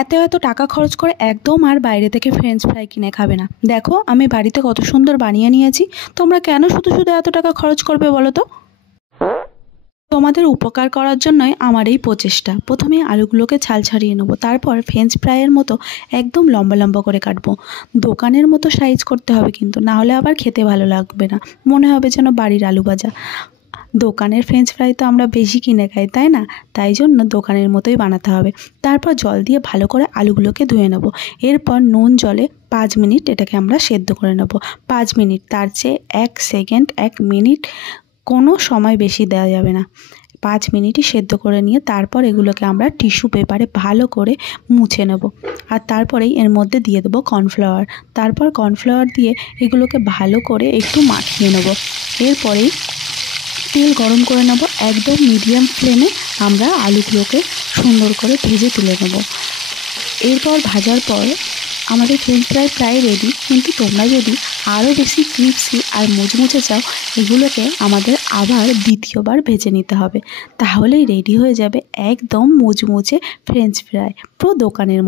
এত এত টাকা খরচ করে একদম আর বাইরে থেকে ফ্রেঞ্চ ফ্রাই কিনে খাবে না। দেখো আমি বাড়িতে কত সুন্দর বানিয়ে নিয়েছি। তোমরা কেন শুধু শুধু এত টাকা খরচ করবে বলো তো? তোমাদের উপকার করার জন্যই আমার এই প্রচেষ্টা। প্রথমে আলুগুলোকে ছাল ছাড়িয়ে নেবো, তারপর ফ্রেঞ্চ ফ্রাইয়ের মতো একদম লম্বা লম্বা করে কাটবো। দোকানের মতো সাইজ করতে হবে কিন্তু, না হলে আবার খেতে ভালো লাগবে না, মনে হবে যেন বাড়ির আলু ভাজা। দোকানের ফ্রেঞ্চ ফ্রাই তো আমরা বেশি কিনে খাই, তাই না? তাই জন্য দোকানের মতোই বানাতে হবে। তারপর জল দিয়ে ভালো করে আলুগুলোকে ধুয়ে নেব। এরপর নুন জলে 5 মিনিট এটাকে আমরা সেদ্ধ করে নেব। 5 মিনিট, তার চেয়ে 1 সেকেন্ড 1 মিনিট কোনো সময় বেশি দেওয়া যাবে না। 5 মিনিটই সেদ্ধ করে নিয়ে তারপর এগুলোকে আমরা টিস্যু পেপারে ভালো করে মুছে নেব। আর তারপরেই এর মধ্যে দিয়ে দেবো কর্নফ্লাওয়ার। তারপর কর্নফ্লাওয়ার দিয়ে এগুলোকে ভালো করে একটু মাখিয়ে নেব। এরপরেই তেল গরম করে নেব। একদম মিডিয়াম ফ্লেমে আমরা আলুগুলোকে সুন্দর করে ভেজে তুলে নেব। এরপর ভাজার পর আমাদের ফ্রেঞ্চ ফ্রাই প্রায় রেডি। কিন্তু তোমরা যদি আরও বেশি ক্রিপসি আর মুচমুচে চাও, এগুলোকে আমাদের আবার দ্বিতীয়বার ভেজে নিতে হবে, তাহলেই রেডি হয়ে যাবে একদম মুচমুচে ফ্রেঞ্চ ফ্রাই, পুরো দোকানের